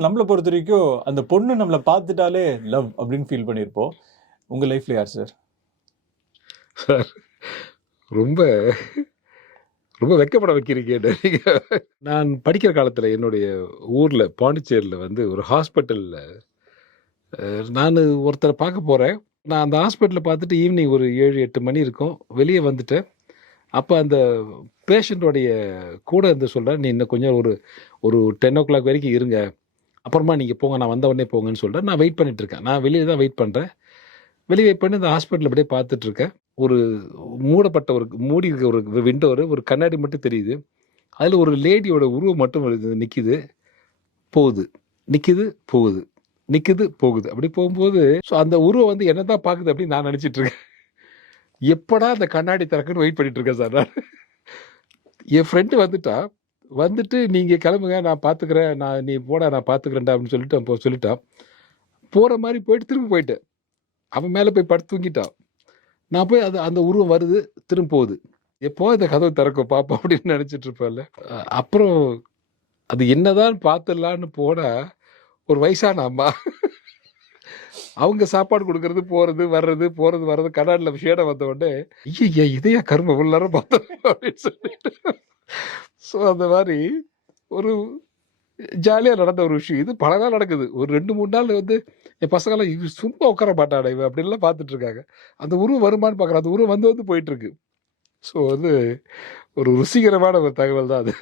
நம்மள பொறுத்தவரைக்கும் அந்த பொண்ணு நம்மள பார்த்துட்டாலே லவ் அப்படின்னு ஃபீல் பண்ணியிருப்போம். உங்க லைஃப்ல யார் சார்? சார் ரொம்ப ரொம்ப வெட்கப்பட வைக்கிறீங்க என்ன நீங்க. நான் படிக்கிற காலத்துல என்னுடைய ஊர்ல பாண்டிச்சேரியில வந்து ஒரு ஹாஸ்பிட்டல்ல நானு ஒருத்தர பார்க்க போறேன். நான் அந்த ஹாஸ்பிட்டல்ல பார்த்துட்டு ஈவினிங் ஒரு 7, 8 மணி இருக்கும். வெளிய வந்துட்டேன். அப்ப அந்த பேஷண்ட்டோடைய கூட இருந்து சொல்றேன், "நீ இன்னும் கொஞ்சம் ஒரு ஒரு 10:00 வரைக்கும் இருங்க. அப்புறமா நீங்க போங்க. நான் வந்த உடனே போங்கன்னு" சொல்றேன். நான் வெயிட் பண்ணிட்டு இருக்கேன். நான் வெளிய தான் வெயிட் பண்றேன். வெளிய வெயிட் பண்ணி இந்த ஹாஸ்பிட்டல் அப்படியே பார்த்துட்டு இருக்கேன். ஒரு மூடப்பட்ட ஒரு மூடி இருக்க ஒரு விண்டோ ஒரு கண்ணாடி மட்டும் தெரியுது. அதுல ஒரு லேடியோட உருவம் மட்டும் நிக்குது, போகுது. நிக்குது, போகுது. நிக்குது, போகுது. அப்படி போகும்போது அந்த உருவம் வந்து என்ன தான் பார்க்குது அப்படின்னு நான் நினைச்சிட்டு இருக்கேன். எப்படா அந்த கண்ணாடி திறக்குன்னு வெயிட் பண்ணிட்டு இருக்கேன் சார் நான். என் ஃப்ரெண்டு வந்துட்டான். வந்துட்டு "நீங்க கிளம்புங்க நான் பார்த்துக்கிறேன். நீ போடா நான் பார்த்துக்கிறேன்டா" அப்படின்னு சொல்லிட்டு அப்போ சொல்லிட்டான். போற மாரி போயிட்டு திரும்பி போயிட்டேன். அவன் மேல போய் படுத்து தூங்கிட்டான். நான் போய் அந்த உருவம் வருது, திரும்ப போகுது. எப்போ இந்த கதவு திறக்கும் பாப்போம் அப்படின்னு நினைச்சிட்டு இருப்பேன்ல. அப்புறம் அது என்னதான் பார்த்துடலான்னு போனா, ஒரு வயசான அம்மா. அவங்க சாப்பாடு குடுக்கறது, போறது, வர்றது, போறது, வர்றது கண்ணாடில ஷேட வந்த உடனே, "ஐயய்ய! இத ஏன் கருமம் இவ்வளவு நேரம் பார்த்தோம்" அப்படின்னு சொல்லிட்டு. ஸோ அந்த மாரி ஒரு ஜாலியா நடந்த ஒரு விஷயம். இது பல நாள் நடக்குது. ஒரு 2, 3 நாள் வந்து என் பசங்கலாம் "இவன் சும்மா உட்கார மாட்டானே இவன்" அப்படின்லாம் பார்த்துட்டு இருக்காங்க. அந்த உருவம் வருமான்னு பார்க்குறேன். அந்த உருவம் வந்து வந்து போயிட்டு இருக்கு. ஸோ வந்து ஒரு ருசிகரமான ஒரு தகவல் தான் அது.